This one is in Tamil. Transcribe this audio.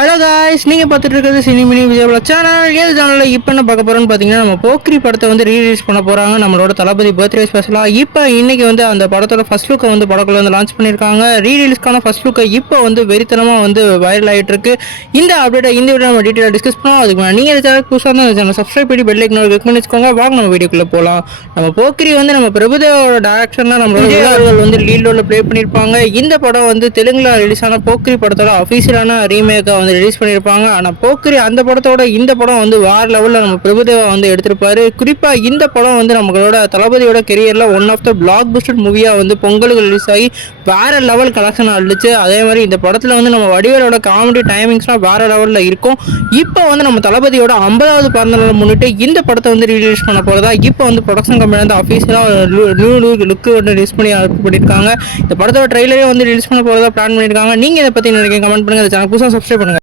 ஹலோ காய்ஸ், நீங்கள் பார்த்துட்டு இருக்கிறது சினி மினி விஜய் சேனல். இந்த சேனலில் இப்போ என்ன பார்க்க போகிறோன்னு பார்த்தீங்கன்னா, நம்ம போக்கிரி படத்தை வந்து ரீலீஸ் பண்ண போகிறாங்க. நம்மளோட தளபதி பர்த்டே ஸ்பெஷலாக இப்போ இன்றைக்கி வந்து அந்த படத்தோட ஃபஸ்ட் லுக்கை வந்து படக்குள்ள வந்து லான்ச் பண்ணியிருக்காங்க. ரீலீஸ்க்கான ஃபஸ்ட் லுக்கை இப்போ வந்து வெறித்தனமாக வந்து வைரல் ஆகிட்டு இருக்கு. இந்த அப்டேட்டை இந்த வீடியோ நம்ம டீட்டெயிலாக டிஸ்கஸ் பண்ணோம். அதுக்கு மேலே நீங்கள் இந்த சேனல் புதுசாக தான் சேனல் சப்ஸ்கிரைப் பண்ணி பெல் ஐக்கன் கிளிக் பண்ணி வச்சுக்கோங்க. வாங்க நம்ம வீடியோக்குள்ளே போகலாம். நம்ம போக்கிரி வந்து நம்ம பிரபுதேவோட டேரக்ஷனில் நம்மளோட விஜயர்கள் வந்து லீட் ரோலில் ப்ளே பண்ணியிருப்பாங்க. இந்த படம் வந்து தெலுங்குல ரிலீஸ் ஆன போக்கிரி படத்தோட அஃபீஷியலான ரீமேக்கை வந்து ரிலீஸ் பண்ணியிருப்பாங்க. ஆனால் போக்கிரி அந்த படத்தோட இந்த படம் வந்து வேற லெவலில் நம்ம பிரபுதேவா வந்து எடுத்திருப்பாரு. குறிப்பாக இந்த படம் வந்து நம்மளோட தளபதியோட கெரியரில் one of the blockbuster மூவியாக வந்து பொங்கலுக்கு ரிலீஸ் ஆகி வேற லெவல் கலெக்ஷன் அடிச்சு. அதே மாதிரி இந்த படத்தில் வந்து நம்ம வடிவேலோட காமெடி டைமிங்ஸ்லாம் வேற லெவலில் இருக்கும். இப்போ வந்து நம்ம தளபதியோட 50வது பிறந்தநாளை முன்னிட்டு இந்த படத்தை வந்து ரிலீஸ் பண்ண போகிறதா இப்போ வந்து ப்ரொடக்ஷன் கம்பெனி வந்து அஃபீஷியலாக நியூ லுக்கு வந்து ரிலீஸ் பண்ணி பண்ணியிருக்காங்க. இந்த படத்தோட ட்ரெய்லரே வந்து ரிலீஸ் பண்ண போகிறதா பிளான் பண்ணியிருக்காங்க. நீங்கள் இதை பற்றி நினைக்க கமெண்ட் பண்ணுங்கள். சேனல் புதுசாக சப்ஸ்கிரைப் பண்ணுங்கள்.